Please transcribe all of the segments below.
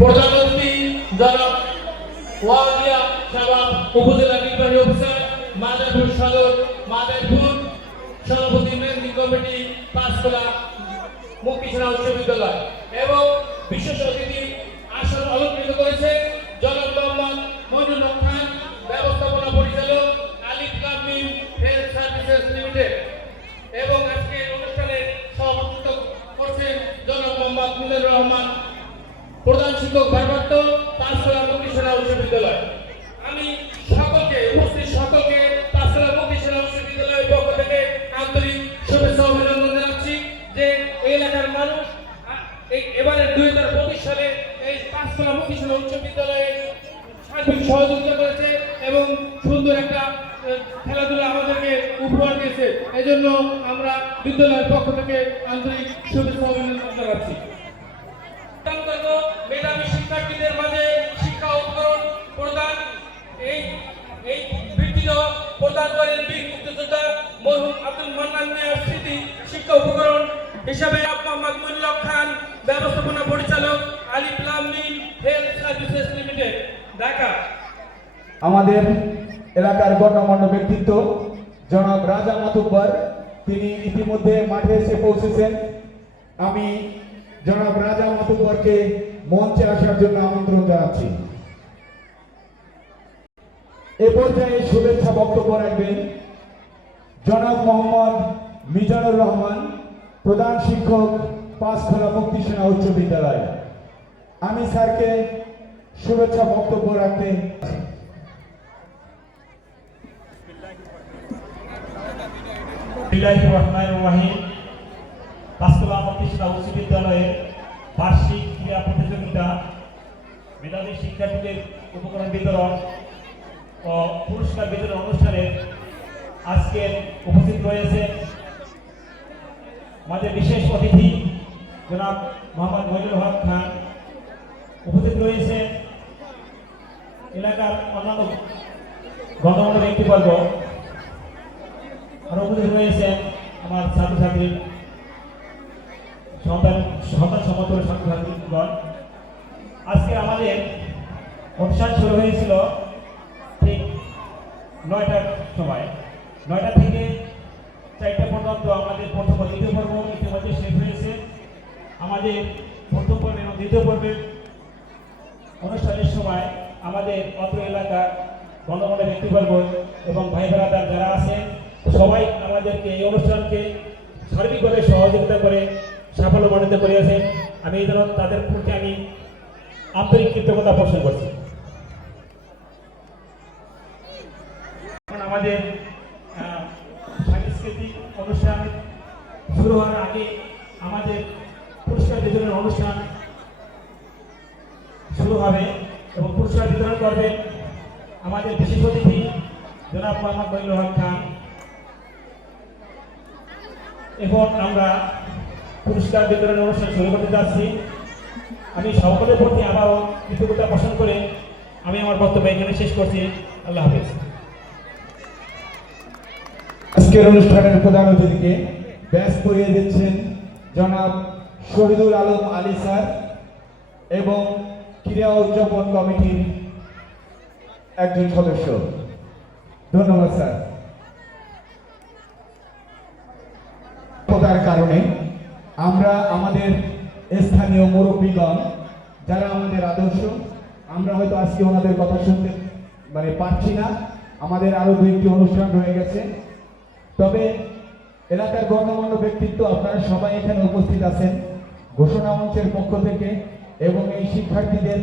প্রধান অতিথি জনাব ওয়ালিয়া শাবাব উপজেলা নির্বাহী অফিসার মাদারপুর সদর মাদারপুর সভাপতি ম্যানেজিং কমিটি পাঁচতলা মুক্তিসেনা উচ্চ বিদ্যালয় এবং বিশেষ অতিথি আসন অলঙ্কৃত করেছে জনাব মোহাম্মদ মইনুল হক খান ব্যবস্থাপনা পরিচালক আলিফ কামিল হেলথ সার্ভিসেস লিমিটেড এবং আজকে অনুষ্ঠানে সভাপতিত্ব করছেন জনাব মোহাম্মদ মিজানুর রহমান প্রধান শিক্ষক ভারপ্রাপ্ত পাঁচতলা মুক্তিসেনা উচ্চ বিদ্যালয়। আমি সকলকে উপস্থিত সকলকে পাঁচতলা মুক্তিসেনা উচ্চ বিদ্যালয়ের পক্ষ থেকে আন্তরিক শুভেচ্ছা অভিনন্দন জানাচ্ছি যে এই এলাকার মানুষ এবারে 2025 সালে এই পাঁচতলা মুক্তিসেনা উচ্চ বিদ্যালয়ে সার্বিক সহযোগিতা করেছে এবং সুন্দর একটা খেলাধুলা আমাদেরকে উপহার দিয়েছে। এই জন্য আমরা বিদ্যালয়ের পক্ষ থেকে আন্তরিক শুভেচ্ছা অভিনন্দন জানাচ্ছি। মেধাবী শিক্ষার্থীদের মাঝে শিক্ষা উপকরণ প্রদান এই বৃত্তি প্রদান করেন বীর মুক্তিযোদ্ধা মরহুম আব্দুল মান্নান মিয়ার স্মৃতি শিক্ষা উপকরণ হিসাবে মোহাম্মদ মইনুল হক খান ব্যবস্থাপনা পরিচালক আলিফ Kamil health services limited Dhaka. আমাদের এলাকার গণ্যমান্য ব্যক্তিত্ব জনাব রাজা মাতুব্বর তিনি ইতিমধ্যে মাঠে এসে পৌঁছেছেন। আমি জনাব রাজা মাতুব্বরকে মঞ্চে আসার জন্য আমন্ত্রণ জানাচ্ছি। এ পর্যায়ে শুভেচ্ছা বক্তব্য রাখবেন জনাব মোহাম্মদ মিজানুর রহমান প্রধান শিক্ষক পাঁচতলা মুক্তিসেনা উচ্চ বিদ্যালয়। আমি স্যারকে শুভেচ্ছা বক্তব্য রাখতে পাঁচতলা মুক্তিসেনা উচ্চ বিদ্যালয়ের বার্ষিক ক্রীড়া প্রতিযোগিতা মেধাবী শিক্ষার্থীদের উপকরণ বিতরণ ও পুরস্কার বিতরণ অনুষ্ঠানে আজকে উপস্থিত রয়েছে আমাদের বিশেষ অতিথি জনাব মোহাম্মদ মইনুল হক খান, উপস্থিত রয়েছে এলাকার অন্যান্য গণমান্য ব্যক্তিবর্গ, আর উপস্থিত রয়েছে আমার ছাত্রছাত্রী সন্তান সমতুল্য ছাত্রছাত্রীগণ। আজকে আমাদের অনুষ্ঠান শুরু হয়েছিল ঠিক 9টার সময়। 9টা থেকে 4টা পর্যন্ত আমাদের প্রথম ও দ্বিতীয় পর্ব ইতিমধ্যে শেষ হয়েছে। আমাদের প্রথম পর্ব এবং দ্বিতীয় পর্বের অনুষ্ঠানের সময় আমাদের অত্র এলাকার গণমান্য ব্যক্তিবর্গ এবং ভাই ব্রাদার যারা আছেন সবাই আমাদেরকে এই অনুষ্ঠানকে সার্বিকভাবে সহযোগিতা করে সাফল্যমণ্ডিত করিয়াছেন। আমি এই জন্য তাদের প্রতি আমি আন্তরিক কৃতজ্ঞতা পোষণ করছি। এখন আমাদের সাংস্কৃতিক অনুষ্ঠান শুরু হওয়ার আগে আমাদের পুরস্কার বিতরণের অনুষ্ঠান শুরু হবে এবং পুরস্কার বিতরণ করবেন আমাদের বিশেষ অতিথি জনাব মোহাম্মদ মইনুল হক খান। এখন আমরা পুরস্কার বিতরণের অনুষ্ঠান শুরু করতে যাচ্ছি। আমি সকলের প্রতি আবারও কৃতজ্ঞতা পোষণ করে আমি আমার বক্তব্য এখানে শেষ করছি। আল্লাহ হাফেজ। আজকের অনুষ্ঠানের প্রধান অতিথিকে ব্যাস করিয়ে দিচ্ছেন জনাব শহীদুল আলম আলী স্যার এবং ক্রীড়া উদযাপন কমিটির একজন সদস্য। ধন্যবাদ স্যার। কারণে আমরা আমাদের স্থানীয় মুরব্বীগণ যারা আমাদের আদর্শ, আমরা হয়তো আজকে ওনাদের কথা শুনতে পারছি না। আমাদের আরো 2টি অনুষ্ঠান রয়ে গেছে। তবে এলাকার গণ্যমান্য ব্যক্তিত্ব আপনারা সবাই এখানে উপস্থিত আছেন ঘোষণা মঞ্চের পক্ষ থেকে এবং এই শিক্ষার্থীদের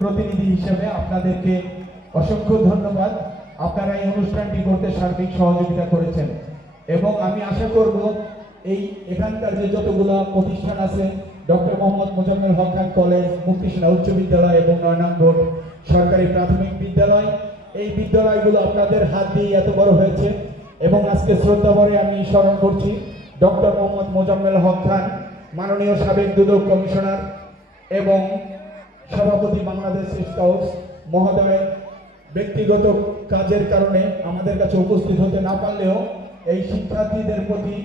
প্রতিনিধি হিসেবে আপনাদেরকে অসংখ্য ধন্যবাদ। আপনারা এই অনুষ্ঠানটি করতে সার্বিক সহযোগিতা করেছেন এবং আমি আশা করব এখানকার যে যতগুলো প্রতিষ্ঠান আছে ডক্টর মোহাম্মদ মোজাম্মেল হক খান কলেজ, মুক্তিসেনা উচ্চ বিদ্যালয় এবং 9 নং বোর্ড সরকারি প্রাথমিক বিদ্যালয়, এই বিদ্যালয়গুলো আপনাদের হাত দিয়ে এত বড় হয়েছে এবং আজকে শ্রদ্ধাভরে আমি স্মরণ করছি ডক্টর মোহাম্মদ মোজাম্মেল হক খান, মাননীয় সাবেক দুদক কমিশনার এবং সভাপতি বাংলাদেশ স্কাউটস মহোদয় ব্যক্তিগত কাজের কারণে আমাদের কাছে উপস্থিত হতে না পারলেও এই শিক্ষার্থীদের প্রতি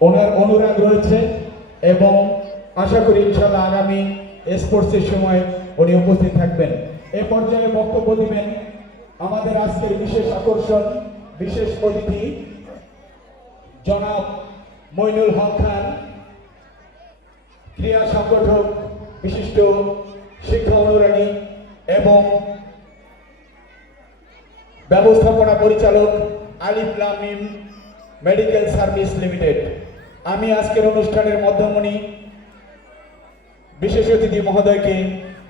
ওনার অনুরাগ রয়েছে এবং আশা করি ইনশাআল্লাহ আগামী স্পোর্টসের সময় উনি উপস্থিত থাকবেন। এ পর্যায়ে বক্তব্য দিবেন আমাদের আজকের বিশেষ আকর্ষণ, বিশেষ অতিথি জনাব মইনুল হক খান, ক্রীড়া সংগঠক, বিশিষ্ট শিক্ষা অনুরাগী এবং ব্যবস্থাপনা পরিচালক আলিফ লাম মিম মেডিকেল সার্ভিস লিমিটেড। আমি আজকের অনুষ্ঠানের মধ্যমণি বিশেষ অতিথি মহোদয়কে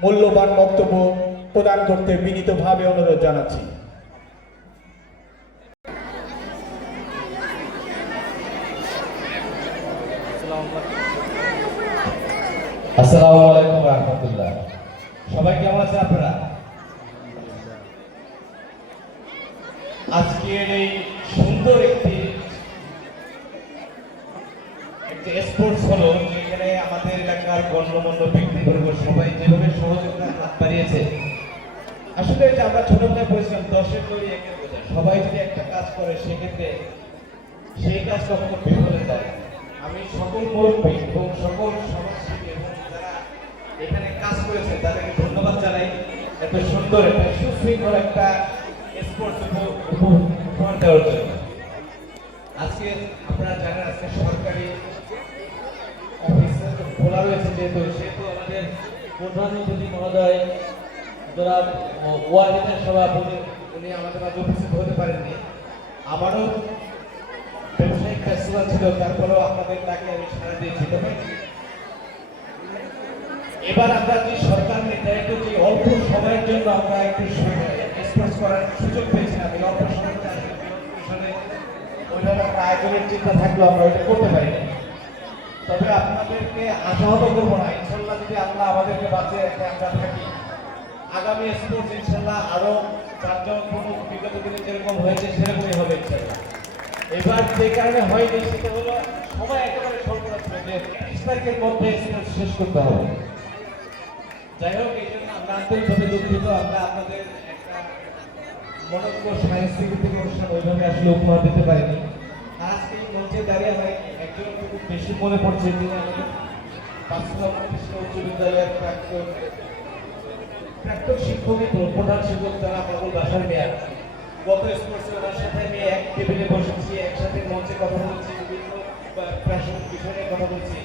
মূল্যবান বক্তব্য প্রদান করতে বিনীতভাবে অনুরোধ জানাচ্ছি। আসসালামু আলাইকুম ওয়া রাহমাতুল্লাহ। সবাই কেমন আছেন আপনারা? আজকের এই সুন্দর একটি স্পোর্টস হলো, যেখানে আমাদের এলাকার গণ্যমান্য ব্যক্তিবর্গ সবাই যেভাবে সহযোগিতার হাত বাড়িয়েছে। আসলে যে আমরা ছোটবেলায় বলেছিলাম 10-এর তৈরি 1-এর বোঝা, সবাই যদি একটা কাজ করে সেক্ষেত্রে সেই কাজ কখনো বিফলে যায়। আমি সকল মুরব্বী এবং সকল সমাজসেবী এবং যারা এখানে কাজ করেছে তাদেরকে ধন্যবাদ জানাই এত সুন্দর একটা সুশৃঙ্খল একটা স্পোর্টস উপহার দেওয়ার জন্য। আজকে আপনারা জানেন আজকে সরকারি অফিসে খোলা রয়েছে, সেহেতু আমাদের প্রধান অতিথি মহোদয় জনাব ওয়াহিদের সভাপতি উনি আমাদের মাঝে উপস্থিত হতে পারেননি। আমারও ব্যবসায়িক ফেস্টিভ্যাল ছিল, তারপরেও আপনাদের ডাকে আমি সাড়া দিয়েছি। তবে এবার আমরা যে সরকার নির্ধারিত যে অল্প সময়ের জন্য আমরা একটু স্পোর্টস করার সুযোগ পেয়েছিলাম, এই অল্প সময়ের ওইভাবে একটা আয়োজনের চিন্তা থাকলেও আমরা ওইটা করতে পারিনি। তবে আপনাদেরকে আশাহত করবো না, ইনশাল্লাহ যদি আল্লাহ আমাদেরকে বাঁচিয়ে রেখে আমরা থাকি, আগামী স্পোর্টস ইনশাল্লাহ আরো জাঁকজমকপূর্ণ বিগত দিনে যেরকম হয়েছে সেরকমই হবে ইনশাল্লাহ। এবার যে কারণে হয়নি সেটা হলো সময় একেবারে স্বল্প ছিল, যে 30 তারিখের মধ্যে স্পোর্টস শেষ করতে হবে। যাই হোক, এই জন্য আমরা আন্তরিকভাবে দুঃখিত, আমরা আপনাদের একটা মনোজ্ঞ সাংস্কৃতিক অনুষ্ঠান ওইভাবে আসলে উপহার দিতে পারিনি। আর আজকে এই মঞ্চে দাঁড়িয়ে আমার একজন খুব বেশি মনে পড়ছে, তিনি আমাদের পাঁচতলা উচ্চ বিদ্যালয়ের প্রাক্তন শিক্ষক, প্রধান শিক্ষক যারা বাবুল বাসার মেয়ার। গত স্পোর্টসে ওনার সাথে আমি এক টেবিলে বসেছি, একসাথে মঞ্চে কথা বলছি, বিভিন্ন প্রাসঙ্গিক বিষয় নিয়ে কথা বলছি।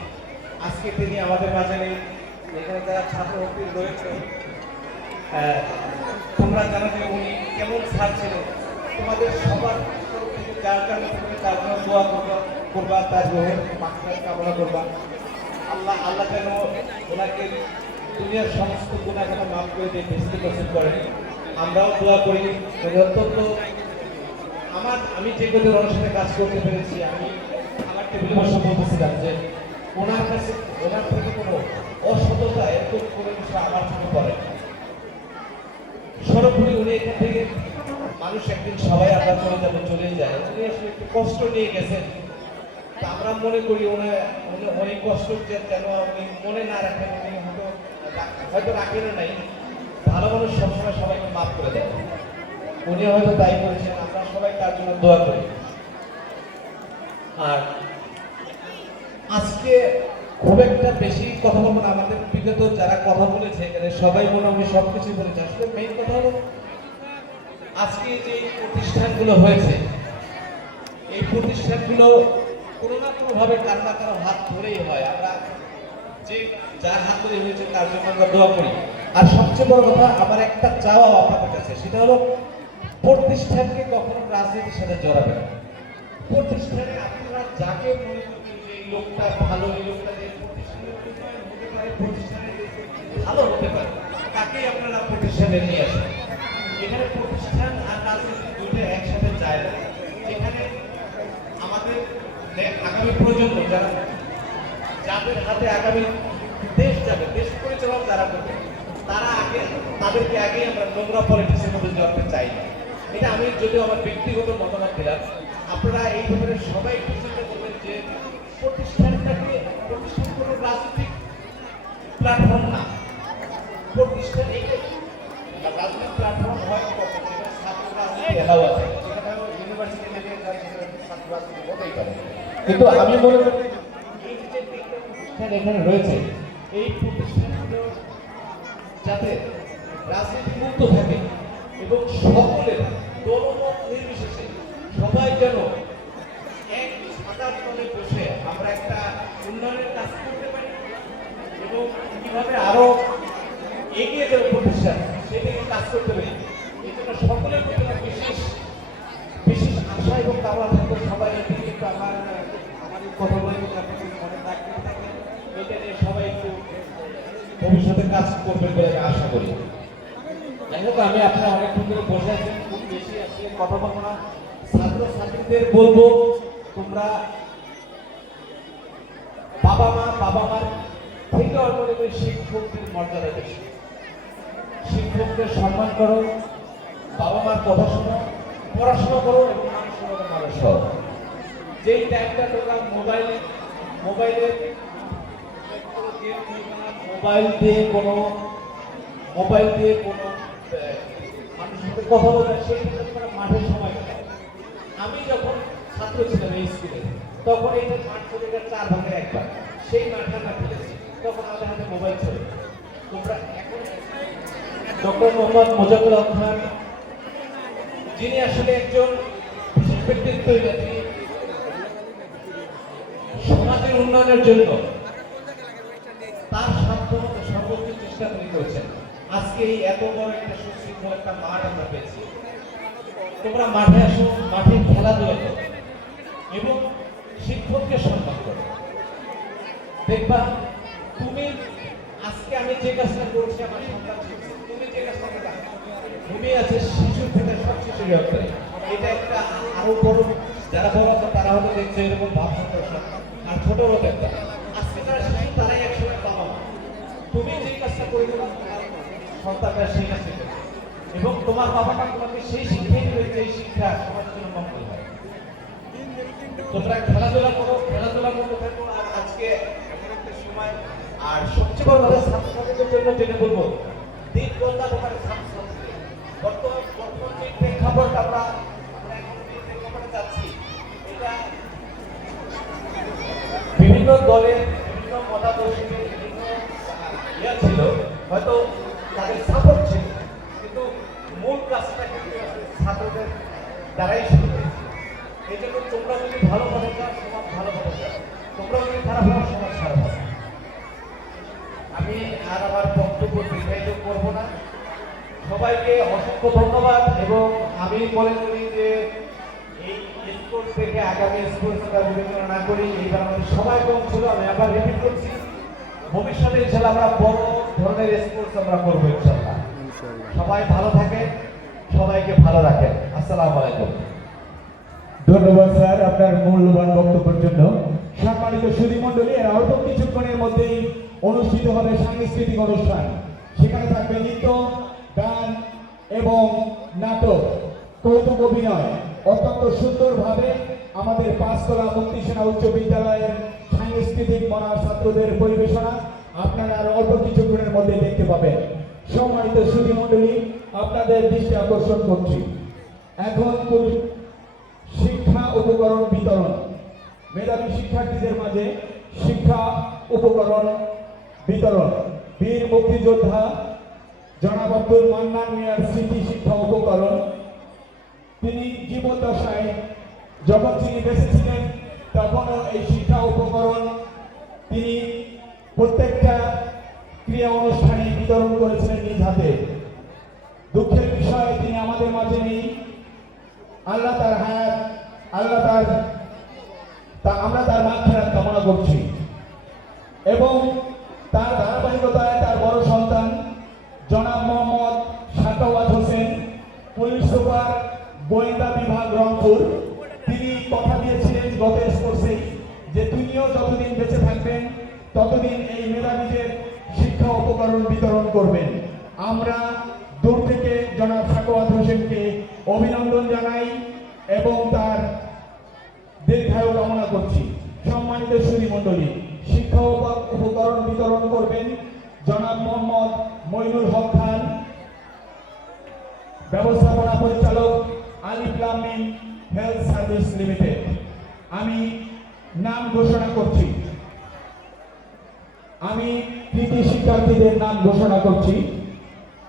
আজকে তিনি আমাদের মাঝে নেই। এখানে যারা ছাত্রছাত্রী রয়েছে, তোমরা জানো যে উনি কেমন স্যার ছিলেন। তোমাদের সবার তরফ থেকে যার জন্য তার জন্য দোয়া করবা, তার গ্রহের মাত্রা কামনা করবা। আল্লাহ যেন ওনাকে দুনিয়ার সমস্ত গুণা যেন মাফ করে দিয়ে বেশি পছন্দ করেন। আমরাও দোয়া করি। অত্যন্ত আমি যে কদিন ওনার সাথে কাজ করতে পেরেছি, আমি আমার টেবিলে বসে বলতেছিলাম যে ওনার কাছে ওনার থেকে কোনো অসততা এরকম কোনো বিষয় আমার চোখে পড়ে। সর্বোপরি উনি এখান থেকে মানুষ একদিন সবাই আড্ডা চলে যাবে, চলে যায়, উনি আসলে একটু কষ্ট নিয়ে গেছেন। আমরা মনে করি অনেক কষ্ট যেন উনি মনে না রাখেন, উনি হয়তো রাখেন নাই। ভালো মানুষ সবসময় সবাইকে মাফ করে দেয়, উনি হয়তো তাই করেছেন। আমরা সবাই তার জন্য দোয়া করি। আর আজকে খুব একটা বেশি কথা বলবো না, আমাদের বিগত যারা কথা বলেছে এখানে সবাই মোটামুটি সবকিছু বলেছে। আসলে মেইন কথা হলো আজকে যে প্রতিষ্ঠানগুলো হয়েছে, এই প্রতিষ্ঠানগুলো কোনো না কোনো ভাবে কারো না কারো হাত ধরেই হয়। আমরা যে যার হাত ধরে হয়েছে তার জন্য আমরা দোয়া করি। আর সবচেয়ে বড় কথা আমার একটা চাওয়া আপনাদের কাছে, সেটা হলো প্রতিষ্ঠানকে কখনো রাজনীতির সাথে জড়াবেন না। প্রতিষ্ঠানে আপনারা যাকে মনে করবেন যে এই লোকটা ভালো, এই লোকটা যে প্রতিষ্ঠানের উন্নয়ন হতে পারে, প্রতিষ্ঠানে ভালো হতে পারে, তাকেই আপনারা প্রতিষ্ঠানে নিয়ে আসেন। এখানে প্রতিষ্ঠান আর রাজনীতি দুইটা একসাথে যায় না। এখানে আমাদের আগামী প্রজন্ম যাদের হাতে আগামী দেশ যাবে, দেশ পরিচালনা যারা করবে, তাদেরকে আগে আমরা নোংরা পলিটিক্সের মধ্যে জড়াতে চাই না। এটা আমি যদিও আমার ব্যক্তিগত মতামত দিলাম। আপনারা এই ব্যাপারে সবাই একটু চিন্তা করবেন যে প্রতিষ্ঠান কোনো রাজনৈতিক প্ল্যাটফর্ম না। প্রতিষ্ঠান রাজনৈতিক প্ল্যাটফর্ম হয় কখন, যেখানে ছাত্র রাজনীতি এলাও আছে, যেখানে ইউনিভার্সিটি থেকে ছাত্র রাজনীতি হতেই পারে। কিন্তু আমি মনে করি এই যে প্রতিষ্ঠান এখানে রয়েছে, এই প্রতিষ্ঠানগুলো যাতে রাজনীতি মুক্ত থাকে এবং সকলের দলমত নির্বিশেষে সবাই যেন এক ছাতার তলে বসে আমরা একটা উন্নয়নের কাজ করতে পারি এবং কিভাবে আরো এগিয়ে যাবে প্রতিষ্ঠান সেদিকে কাজ করতে পারি। এই জন্য সকলের প্রতি আমার বিশেষ বিশেষ আশা এবং কামনা থাকবে সবাই এটি কিন্তু আমার এই কথা বলে যদি আপনাদের মনে রাখতে থাকে এটা নিয়ে সবাই একটু ভবিষ্যতে কাজ করবেন বলে আমি আশা করি। যাই হোক, আমি আপনারা অনেকক্ষণ ধরে বসে আছেন, খুব বেশি আসলে কথা বলবো না। ছাত্রছাত্রীদের বলবো, তোমরা বাবা মার থেকে অল্প করে শিক্ষকদের মর্যাদা বেশি, শিক্ষকদের সম্মান করো, বাবা মার কথা শোনো, পড়াশোনা করো এবং মানুষের মানুষ হও। যেই টাইমটা তোমরা মোবাইলে মোবাইল দিয়ে কোনো মানুষের সাথে কথা বলে সেই ক্ষেত্রে তোমরা মাঠের সময় কাটাও। আমি যখন ছাত্র ছিলাম এই স্কুলে তখন এইটা মাঠ ছিল 4 ভাগের 1 ভাগ, সেই মাঠে আমরা খেলেছি, তখন আমাদের হাতে মোবাইল ছিল। তোমরা এখন ডক্টর মোহাম্মদ মোজাম্মেল হক খান যিনি আসলে একজন বিশেষ ব্যক্তিত্ব, তিনি সমাজের উন্নয়নের জন্য তার সাধ্যমতো সর্বোচ্চ চেষ্টা তিনি করেছেন। আজকে এই এত বড় একটা সুশৃঙ্খল একটা মাঠ আমরা পেয়েছি। তোমরা মাঠে আসো, মাঠে খেলাধুলা করো এবং শিক্ষককে সম্মান করো। দেখবা তুমি আজকে আমি যে কাজটা করছি আমার সন্তান শিখছে, তুমি যে কাজটা করবা ঘুমিয়ে আছে শিশুর থেকে সব শিশুর ব্যাপারে এটা একটা আরো বড়, যারা বড় আছে তারা হয়তো দেখছে এরকম ভাব সন্তান, আর ছোটরাও দেখবে আজকে যারা শিশু তারাই একসময় বাবা মা। তুমি যে কাজটা করে দেবা তোমার সন্তানরা সেই কাজ শিখবে এবং তোমার বাবাটা তোমাকে সেই শিক্ষাই দেবে যে শিক্ষা সমাজের জন্য মঙ্গল হয়। তোমরা খেলাধুলা করো, খেলাধুলা করতে থাকো। আর আজকে এমন একটা সময়, আর সবচেয়ে বড় কথা ছাত্রছাত্রীদের জন্য যেটা বলবো, দিন বদলা তোমার ছাত্রছাত্রী বর্তমান যে প্রেক্ষাপট আমরা এখন যে প্রেক্ষাপটে যাচ্ছি, এটা বিভিন্ন দলের বিভিন্ন মতাদর্শীদের বিভিন্ন ইয়া ছিল, হয়তো তাদের সাপোর্ট ছিল, কিন্তু মূল কাজটা কিন্তু ছাত্রদের দ্বারাই শুরু হয়েছে। এই জন্য তোমরা যদি ভালো পথে যাও সমাজ ভালো পথে যাও, তোমরা যদি খারাপ হও সমাজ খারাপ হবে। আমি আর আমার বক্তব্য দীর্ঘায়িত করবো না। সবাইকে অসংখ্য ধন্যবাদ এবং আমি মনে করি যে এই স্পোর্টস থেকে আগামী স্পোর্টস আমরা বিবেচনা না করি, এইবার আমাদের সময় কম ছিল। আমি আবার রিপিট করছি, ভবিষ্যতে ইনশাআল্লাহ আমরা বড় ধরনের স্পোর্টস আমরা করবো ইনশাআল্লাহ। সবাই ভালো থাকেন, সবাইকে ভালো রাখেন। আসসালামু আলাইকুম। ধন্যবাদ স্যার আপনার মূল্যবান বক্তব্যের জন্য। সম্মানিত সুধীমণ্ডলী, এর অল্প কিছুক্ষণের মধ্যেই অনুষ্ঠিত হবে সাংস্কৃতিক অনুষ্ঠান। সেখানে থাকবে নৃত্য, গান এবং নাটক, কৌতুক অভিনয়। অত্যন্ত সুন্দরভাবে আমাদের পাঁচতলা মুক্তি সেনা উচ্চ বিদ্যালয়ের সাংস্কৃতিক মনার ছাত্রদের পরিবেশনা আপনারা আর অল্প কিছুক্ষণের মধ্যে দেখতে পাবেন। সম্মানিত সুধীমণ্ডলী, আপনাদের দৃষ্টি আকর্ষণ করছি এখন শিক্ষা উপকরণ বিতরণ। মেধাবী শিক্ষার্থীদের মাঝে শিক্ষা উপকরণ বিতরণ। বীর মুক্তিযোদ্ধা জনাব আব্দুল মান্নান মিয়ার স্মৃতি শিক্ষা উপকরণ। তিনি জীবদ্দশায় যখন তিনি বেঁচে ছিলেন তখনও এই শিক্ষা উপকরণ তিনি প্রত্যেকটা ক্রিয়া অনুষ্ঠানে বিতরণ করেছিলেন নিজ হাতে। দুঃখের বিষয় তিনি আমাদের মাঝে নেই। আল্লাহ তার হায়াত, আল্লাহ আমরা তার মাগফিরাত কামনা করছি এবং তার ধারাবাহিকতায় তার বড় সন্তান জনাব মোহাম্মদ সাখাওয়াত হোসেন, পুলিশ সুপার গোয়েন্দা বিভাগ রংপুর, তিনি কথা দিয়েছিলেন গত স্পোর্টসে যে তিনিও যতদিন বেঁচে থাকবেন ততদিন এই মেধাবীদের শিক্ষা উপকরণ বিতরণ করবেন। আমরা দূর থেকে জনাব সাখাওয়াত হোসেনকে অভিনন্দন জানাই এবং তার দীর্ঘায়ু কামনা করছি। সম্মানিত সুধীমণ্ডলী, শিক্ষা উপকরণ বিতরণ করবেন জনাব মোহাম্মদ মইনুল হক খান, ব্যবস্থাপনা পরিচালক আলিফ লাম মিম হেলথ সার্ভিস লিমিটেড। আমি নাম ঘোষণা করছি, আমি কৃতি শিক্ষার্থীদের নাম ঘোষণা করছি।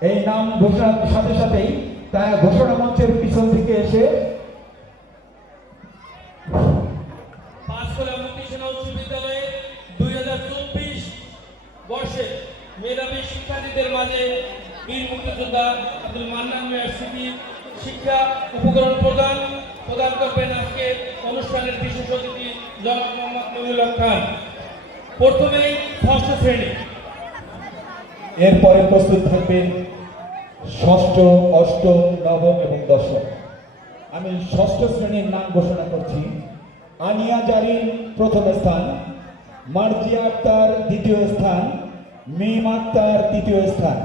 এই নাম ঘোষণার সাথে সাথেই তারা ঘোষণা মঞ্চের পিছন থেকে এসে পাঁচকোলা মুক্তি সেনা উচ্চ বিদ্যালয়ে 2024 বর্ষে মেধাবী শিক্ষার্থীদের মাঝে বীর মুক্তিযোদ্ধা আব্দুল মান্নান মিয়ার স্মৃতি শিক্ষা উপকরণ প্রদান করবেন আজকে অনুষ্ঠানের বিশেষ অতিথি জনাব মোহাম্মদ নবীল খান। প্রথমেই ষষ্ঠ শ্রেণী, এরপরে প্রস্তুত থাকবেন ষষ্ঠ, অষ্টম, নবম এবং দশম। আমি ষষ্ঠ শ্রেণীর নাম ঘোষণা করছি। আনিয়া জারিন প্রথম স্থান, মার্জিয়া আক্তার দ্বিতীয় স্থান, মিম আক্তার তৃতীয় স্থান।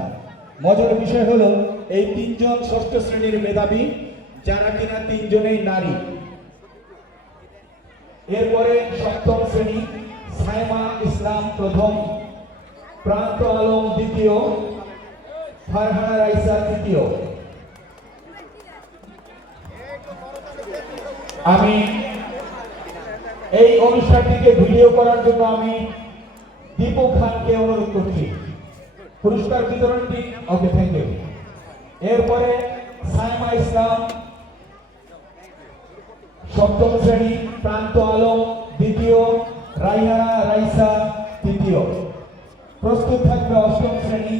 মজার বিষয় হলো এই তিনজন ষষ্ঠ শ্রেণীর মেধাবী, যারা কিনা তিনজনেই নারী। এরপরে সপ্তম শ্রেণী, সাইমা ইসলাম প্রথম, প্রান্ত আলম দ্বিতীয়, ফারহানা রাইসা তৃতীয়। আমি এই অনুষ্ঠানটিকে ভিডিও করার জন্য আমি দীপু খানকে অনুরোধ করছি। পুরস্কার বিতরণটি ওকে, থ্যাংক ইউ। এরপরে সাইমা ইসলাম সপ্তম শ্রেণী, প্রান্ত আলম দ্বিতীয়, রাইহানা রাইসা তৃতীয়। প্রস্তুত থাকবে অষ্টম শ্রেণী,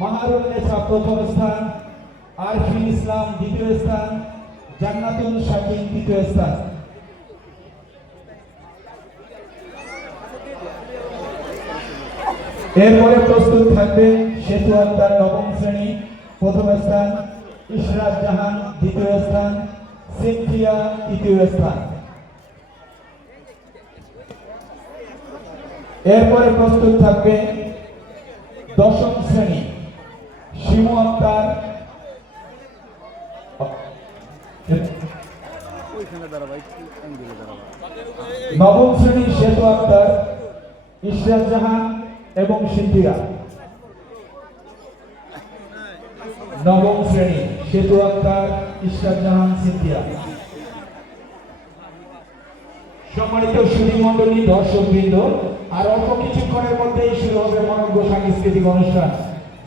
মাহারুন নেসা প্রথম স্থান, আরফিন ইসলাম দ্বিতীয় স্থান, জান্নাতুল শাকিন তৃতীয় স্থান। এরপরে প্রস্তুত থাকবে সেতু আক্তার নবম শ্রেণী প্রথম স্থান, ইশরাত জাহান দ্বিতীয় স্থান, সিনথিয়া তৃতীয় স্থান। এরপরে প্রস্তুত থাকবে দশম শ্রেণী, শিমু আক্তার নবম শ্রেণী, সেতু আক্তার, ইশরাত জাহান এবং সিনথিয়া। নবম শ্রেণী, সেতু আক্তার, ইশরাত জাহান, সিনথিয়া। সম্মানিত সুধী মণ্ডলী, দর্শক বৃন্দ, আর অল্প কিছুক্ষণের মধ্যেই শুরু হবে মনোজ্ঞ সাংস্কৃতিক অনুষ্ঠান।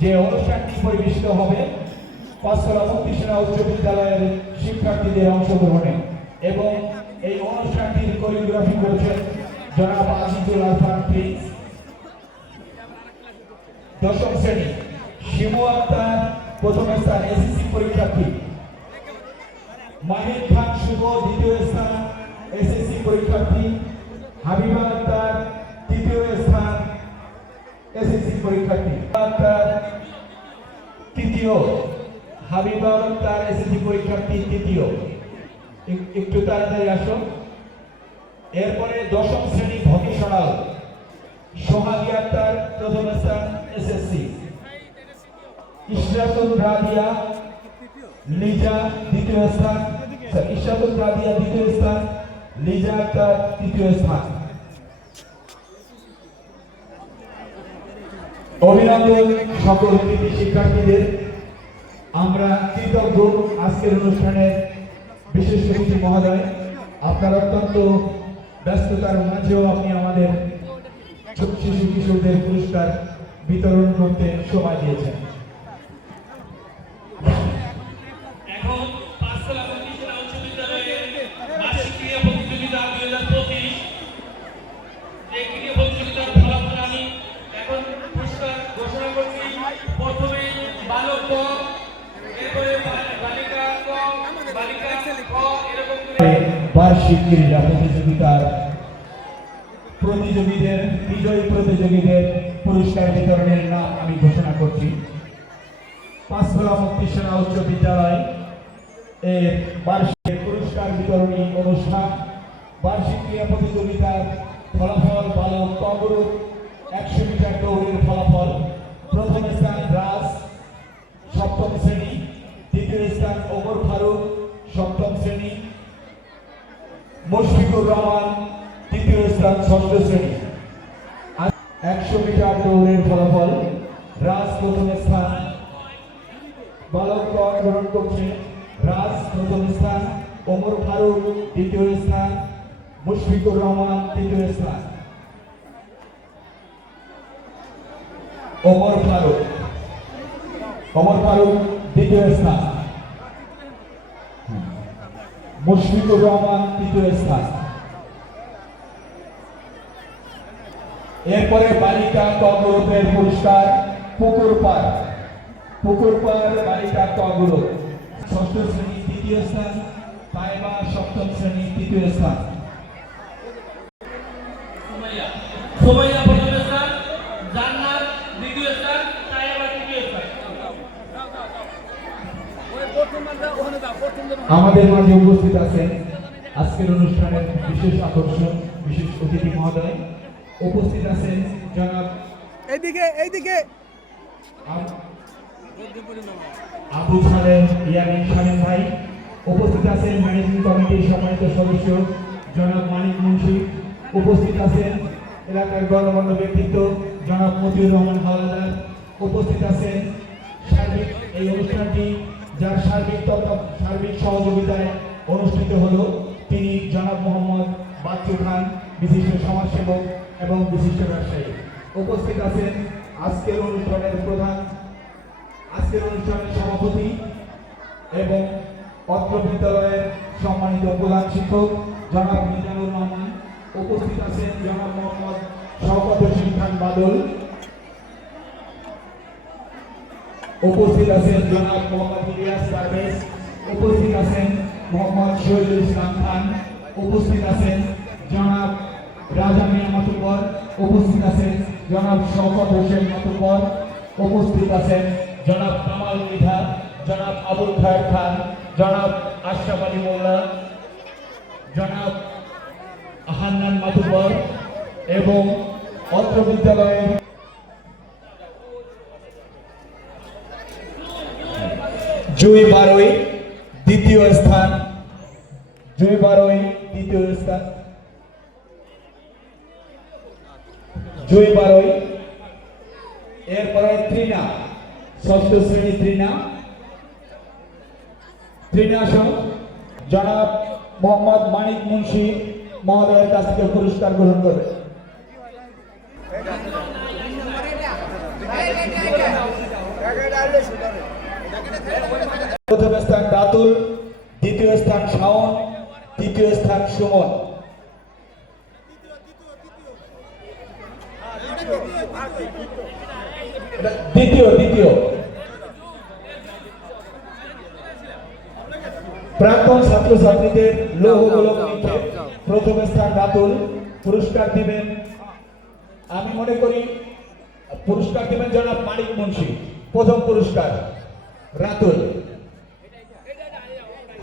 যে অনুষ্ঠানটি পরিবেশিত হবে পাঁচতলা মুক্তি সেনা উচ্চ বিদ্যালয়ের শিক্ষার্থীদের অংশগ্রহণে, এবং এই অনুষ্ঠানটির কোরিওগ্রাফি করেছেন জনাব আজিজুল আরফান প্রিন্স। দশম শ্রেণী, শিমু আক্তার প্রথম স্থান, এসএসসি পরীক্ষার্থী, মাহিদ খান শুভ দ্বিতীয় স্থান, এসএসসি পরীক্ষার্থী, হাবিবা আক্তার তৃতীয় স্থান, এসএসসি পরীক্ষার্থী। আক্তার তৃতীয়, হাবিবা আক্তার এসএসসি পরীক্ষার্থী তৃতীয়। একটু তাড়াতাড়ি আসো। এরপরে দশম শ্রেণী, ভকেশনাল, সোহাগী আক্তার প্রথম স্থান, এসএসসি, ইশরাতুল রাবিয়া লিজা দ্বিতীয় স্থান, ইশরাতুল রাবিয়া দ্বিতীয় স্থান, লিজা আক্তার তৃতীয় স্থান। অভিনন্দন সকল কৃতি শিক্ষার্থীদের। আমরা কৃতজ্ঞ আজকের অনুষ্ঠানের বিশেষ অতিথি মহোদয়, আপনার অত্যন্ত ব্যস্ততার মাঝেও আপনি আমাদের শিশু কিশোরদের পুরস্কার বিতরণ করতে সময় দিয়েছেন। এখন পাঁচতলা মুক্তি সেনা উচ্চ বিদ্যালয়ের বার্ষিক ক্রীড়া প্রতিযোগিতা 2025, এই ক্রীড়া প্রতিযোগিতার ফলাফল আমি এখন পুরস্কার ঘোষণা করছি। প্রথমে বালক ক, এরপরে বালিকা ক, বালিকা ক, এরকম করে বার্ষিক ক্রীড়া প্রতিযোগিতার প্রতিযোগীদের, বিজয়ী প্রতিযোগীদের পুরস্কার বিতরণের নাম আমি ঘোষণা করছি। পাঁচতলা মুক্তি সেনা উচ্চ বিদ্যালয় এর বার্ষিক পুরস্কার বিতরণী অনুষ্ঠান। বার্ষিক ক্রীড়া প্রতিযোগিতার ফলাফল: বালক ক গ্রুপ 100 মিটার দৌড়ের ফলাফল, প্রথম স্থান রাজ সপ্তম শ্রেণী, দ্বিতীয় স্থান ওমর ফারুক সপ্তম শ্রেণী, মুশফিকুর রহমান তৃতীয় স্থান ষষ্ঠ শ্রেণী। 100 মিটার দৌড়ের ফলাফল: রাজ প্রথম স্থান, বালক ক গ্রহণ করছে রাজ প্রথম স্থান, ওমর ফারুক দ্বিতীয় স্থান, মুশফিকুর রহমান তৃতীয় স্থান। ওমর ফারুক ওমর ফারুক দ্বিতীয় স্থান, মুশফিকুর রহমান তৃতীয় স্থান। এরপরে বালিকা ক গ্রুপের পুরস্কার পুকুর পাড় বালিকা ক গ্রুপ, ষষ্ঠ শ্রেণী তৃতীয় স্থান, তাইবা সপ্তম শ্রেণী তৃতীয় স্থান। সুমাইয়া প্রথম স্থান, জান্নাত দ্বিতীয় স্থান, তাইবা তৃতীয় স্থান। আমাদের মাঝে উপস্থিত আছেন আজকের অনুষ্ঠানের বিশেষ আকর্ষণ, বিশেষ অতিথি মহোদয়। উপস্থিত আছেন জনাব এইদিকে আবু সালেম ইয়ামিন সালেম ভাই। উপস্থিত আছেন ম্যানেজিং কমিটির সম্মানিত সদস্য জনাব মানিক মুন্সি। উপস্থিত আছেন এলাকার গণমান্য ব্যক্তিত্ব জনাব মতিউর রহমান হাওলাদার। উপস্থিত আছেন সার্বিক এই অনুষ্ঠানটি যার সার্বিক সহযোগিতায় অনুষ্ঠিত হলো তিনি জনাব মোহাম্মদ বাচ্চু খান, বিশিষ্ট সমাজসেবক এবং বিশিষ্ট ব্যবসায়ী। উপস্থিত আছেন আজকের অনুষ্ঠানের সভাপতি এবং অত্র বিদ্যালয়ের সম্মানিত প্রধান শিক্ষক জনাব মিজানুর রহমান। উপস্থিত আছেন জনাব মোহাম্মদ শওকত হোসেন খান বাদল। উপস্থিত আছেন জনাব মোহাম্মদ ইলিয়াস পারভেজ। উপস্থিত আছেন মোহাম্মদ শহীদুল ইসলাম খান। উপস্থিত আছেন জনাব রাজা মিয়া মাতুব্বর। উপস্থিত আছেন জনাব শওকত হোসেন মাতুব্বর। উপস্থিত আছেন জনাব কামাল মৃধা, জনাব আবুল খায়ের খান, জনাব আশরাফ আলী মোল্লা, জনাব হান্নান মাতুব্বর এবং অত্র বিদ্যালয়ের জুই বারোই দ্বিতীয় স্থান, এরপরে ত্রিনা, ষষ্ঠ শ্রেণী ত্রিনা সহ জনাব মোহাম্মদ মানিক মুন্সি মহোদয়ের কাছ থেকে পুরস্কার গ্রহণ করবে। প্রথম স্থান রাতুল, দ্বিতীয় স্থান শাওন, তৃতীয় স্থান সুমন। দ্বিতীয় প্রাক্তন ছাত্রছাত্রীদের লৌহ গোলক নিক্ষেপ, প্রথম স্থান রাতুল। পুরস্কার দিবেন, আমি মনে করি পুরস্কার দিবেন জনাব মানিক মুন্সি। প্রথম পুরস্কার রাতুল,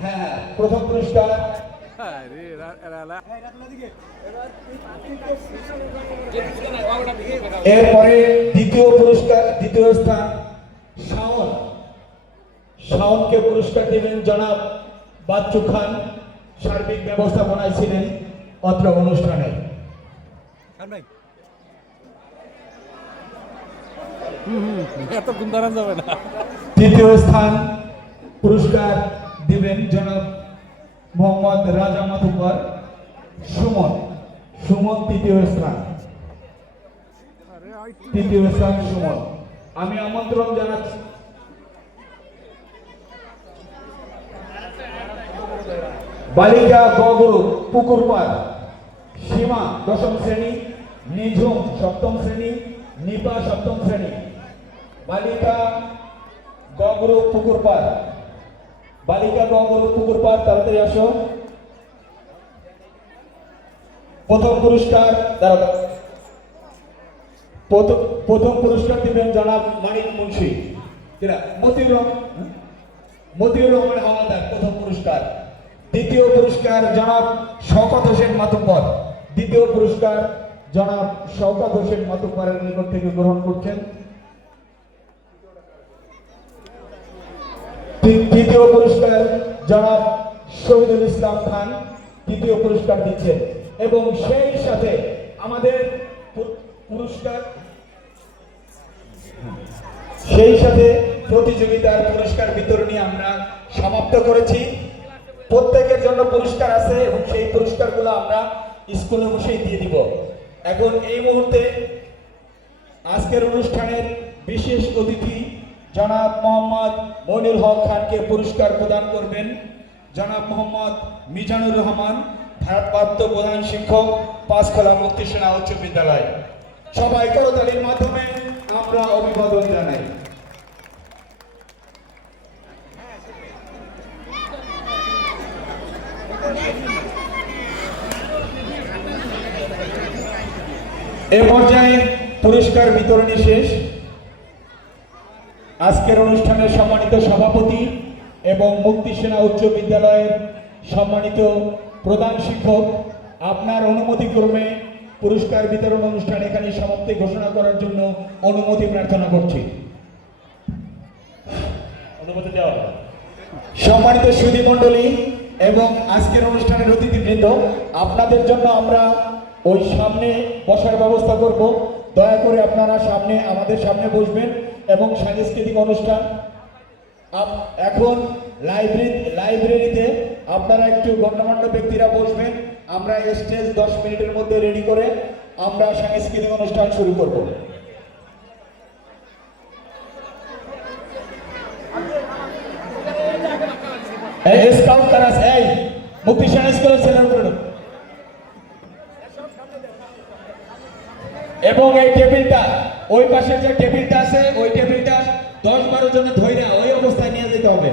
হ্যাঁ প্রথম পুরস্কার। এরপরে দ্বিতীয় স্থান শাওনকে পুরস্কার দিবেন জনাব বাচ্চু খান। সার্বিক ব্যবস্থাপনায় ছিলেন অত্র অনুষ্ঠানে। তৃতীয় স্থান পুরস্কার দিবেন জনাব মোহাম্মদ রাজা মাতুব্বর। সুমন তৃতীয় স্থান সুমন। আমি আমন্ত্রণ জানাচ্ছি বালিকা গ গ্রুপ পুকুর পাড়, সীমা দশম শ্রেণী, নিঝুম সপ্তম শ্রেণী, নিপা সপ্তম শ্রেণী। বালিকা গ গ্রুপ পুকুর পাড়, তাড়াতাড়ি আসো। প্রথম পুরস্কার দিবেন জনাব মানিক মুন্সি, মতিউর রহমান হাওলাদার প্রথম পুরস্কার। দ্বিতীয় পুরস্কার জনাব শওকত হোসেন মাতুব্বর। দ্বিতীয় পুরস্কার জনাব শওকত হোসেন মাতুব্বরের নিকট থেকে গ্রহণ করছেন। তৃতীয় পুরস্কার জনাব শহীদুল ইসলাম খান তৃতীয় পুরস্কার দিচ্ছেন এবং সেই সাথে আমাদের প্রতিযোগিতার পুরস্কার বিতরণী আমরা সমাপ্ত করেছি। প্রত্যেকের জন্য পুরস্কার আছে এবং সেই পুরস্কারগুলো আমরা স্কুলে বসেই দিয়ে দিব। এখন এই মুহূর্তে আজকের অনুষ্ঠানের বিশেষ অতিথি জনাব মোহাম্মদ মনির হক খানকে পুরস্কার প্রদান করবেন জনাব মোহাম্মদ মিজানুর রহমান, ভারপ্রাপ্ত প্রধান শিক্ষক, পাঁচখোলা মুক্তি সেনা উচ্চ বিদ্যালয়। সবাই করতালির মাধ্যমে আমরা অভিবাদন জানাই। এ পর্যায়ে পুরস্কার বিতরণী শেষ। আজকের অনুষ্ঠানের সম্মানিত সভাপতি এবং মুক্তি সেনা উচ্চ বিদ্যালয়ের সম্মানিত প্রধান শিক্ষক, আপনার অনুমতিক্রমে পুরস্কার বিতরণ অনুষ্ঠান এখানে সমাপ্তি ঘোষণা করার জন্য অনুমতি প্রার্থনা করছি। অনুমতি দেওয়া হলো। সম্মানিত সুধী মণ্ডলী এবং আজকের অনুষ্ঠানের অতিথিবৃন্দ, আপনাদের জন্য আমরা ওই সামনে বসার ব্যবস্থা করব। দয়া করে আপনারা সামনে আমাদের সামনে বসবেন এবং সাংস্কৃতিক অনুষ্ঠান এখন লাইব্রেরিতে আপনারা একটু গণ্যমান্য ব্যক্তিরা বসবেন। আমরা স্টেজ 10 মিনিটের মধ্যে রেডি করে আমরা সাংস্কৃতিক অনুষ্ঠান শুরু করব। এই স্কাউট কারাস, এই মুক্তি সেনা স্কুলের ছেলের উপরে ঢোক। এবং এই টেবিলটা, ওই পাশের যে টেবিলটা আছে ওই টেবিলটা 10-12 জনে ধইরা ওই অবস্থায় নিয়ে যেতে হবে।